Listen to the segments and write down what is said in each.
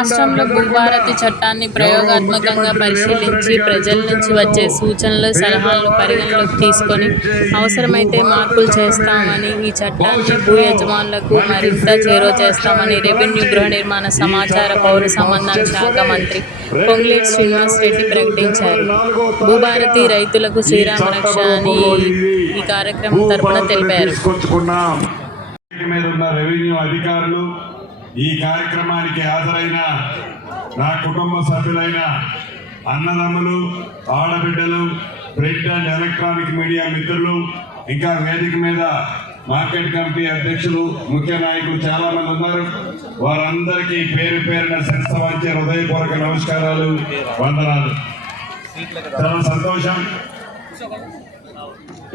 రాష్ట్రంలో భూభారతి చట్టాన్ని ప్రయోగాత్మకంగా పరిశీలించి ప్రజల నుంచి వచ్చే సూచనలు సలహాలను పరిగణలోకి తీసుకొని అవసరమైతే మార్పులు చేస్తామని ఈ చట్టాన్ని భూ యజమానులకు మరింత చేరువ చేస్తామని రెవెన్యూ గృహ నిర్మాణ సమాచార పౌర సంబంధాల శాఖ మంత్రి పొంగులేటి శ్రీనివాస్ రెడ్డి ప్రకటించారు. భూభారతి రైతులకు శ్రీరామ రక్ష అని ఈ కార్యక్రమం తరపున తెలిపారు. మీద ఉన్న రెవెన్యూ అధికారులు ఈ కార్యక్రమానికి హాజరైన నా కుటుంబ సభ్యులైన అన్నదమ్ములు ఆడబిడ్డలు ప్రింట్ అండ్ ఎలక్ట్రానిక్ మీడియా మిత్రులు ఇంకా వేదిక మీద మార్కెట్ కమిటీ అధ్యక్షులు ముఖ్య నాయకులు చాలా మంది ఉన్నారు. వారందరికీ పేరు పేరున శిరస హృదయపూర్వక నమస్కారాలు వందనాలు. చాలా సంతోషం.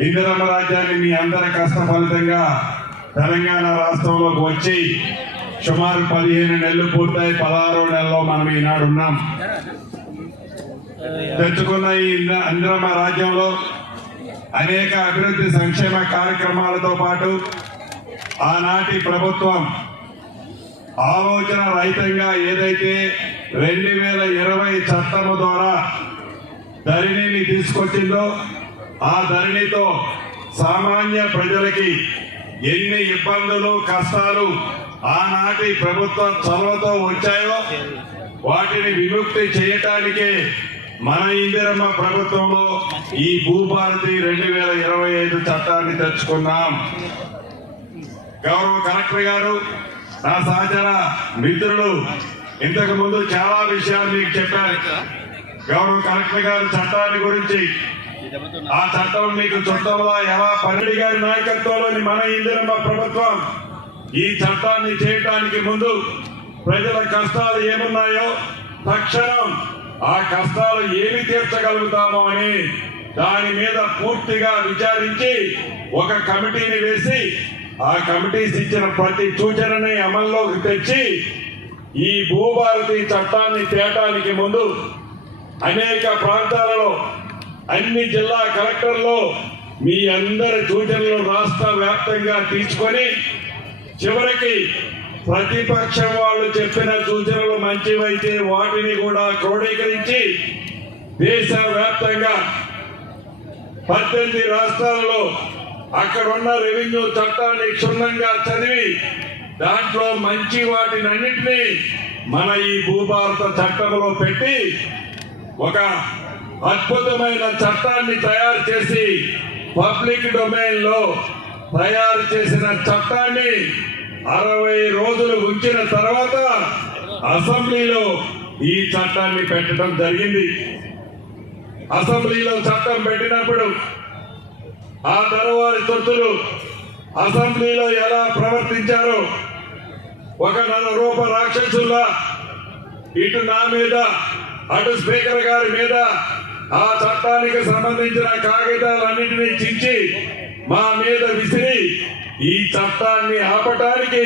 ఇందిరమ్మ రాజ్యాన్ని మీ అందరి కష్ట ఫలితంగా తెలంగాణ రాష్ట్రంలోకి వచ్చి సుమారు పదిహేను నెలలు పూర్తయి పదహారు నెలలో మనం ఈనాడు ఉన్నాం. తెచ్చుకున్న ఈ ఇంద- రాజ్యంలో అనేక అభివృద్ధి సంక్షేమ కార్యక్రమాలతో పాటు ఆనాటి ప్రభుత్వం ఆలోచన రహితంగా ఏదైతే రెండు వేల ఇరవై చట్టము ద్వారా ధరణిని తీసుకొచ్చిందో ఆ ధరణితో సామాన్య ప్రజలకి ఎన్ని ఇబ్బందులు కష్టాలు ఆనాటి ప్రభుత్వం చొరవతో వచ్చాయో వాటిని విముక్తి చేయటానికే మన ఇందిరమ్మ ప్రభుత్వంలో ఈ భూభారతి రెండు వేల ఇరవై ఐదు చట్టాన్ని తెచ్చుకున్నాం. గౌరవ కలెక్టర్ గారు నా సహచర మిత్రులు ఇంతకు ముందు చాలా విషయాలు మీకు చెప్పారు. గౌరవ కలెక్టర్ గారు చట్టాన్ని గురించి. ఆ చట్టం మీకు చుట్టంలో ఎలా పన్నెండు గారి నాయకత్వంలోని మన ఇందిరమ్మ ప్రభుత్వం ఈ చట్టాన్ని చేయటానికి ముందు ప్రజల కష్టాలు ఏమున్నాయో తక్షణం ఆ కష్టాలు ఏమి తీర్చగలుగుతామో అని దాని మీద పూర్తిగా విచారించి ఒక కమిటీని వేసి ఆ కమిటీస్ ఇచ్చిన ప్రతి సూచనని అమల్లోకి తెచ్చి ఈ భూభారతి చట్టాన్ని తేటానికి ముందు అనేక ప్రాంతాలలో అన్ని జిల్లా కలెక్టర్లు మీ అందరి సూచనలు రాష్ట్ర వ్యాప్తంగా తీసుకొని చివరికి ప్రతిపక్షం వాళ్ళు చెప్పిన సూచనలు మంచివైతే వాటిని కూడా క్రోడీకరించి దేశవ్యాప్తంగా పద్దెనిమిది రాష్ట్రాల్లో అక్కడున్న రెవెన్యూ చట్టాన్ని క్షుణ్ణంగా చదివి దాంట్లో మంచి వాటిని అన్నింటినీ మన ఈ భూభారత చట్టంలో పెట్టి ఒక అద్భుతమైన చట్టాన్ని తయారు చేసి పబ్లిక్ డొమైన్లో తయారు చేసిన చట్టాన్ని అరవై రోజులు ఉంచిన తర్వాత అసెంబ్లీలో ఈ చట్టాన్ని పెట్టడం జరిగింది. అసెంబ్లీలో చట్టం పెట్టినప్పుడు ఆ తరువాతి తొత్తులు అసెంబ్లీలో ఎలా ప్రవర్తించారో ఒక నల రూప రాక్షసుల్లా ఇటు నా మీద అటు స్పీకర్ గారి మీద ఆ చట్టానికి సంబంధించిన కాగితాలన్నింటినీ చించి మా మీద విసిరి ఈ చట్టాన్ని ఆపటానికి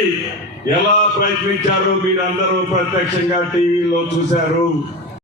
ఎలా ప్రయత్నించారో మీరందరూ ప్రత్యక్షంగా టీవీలో చూశారు.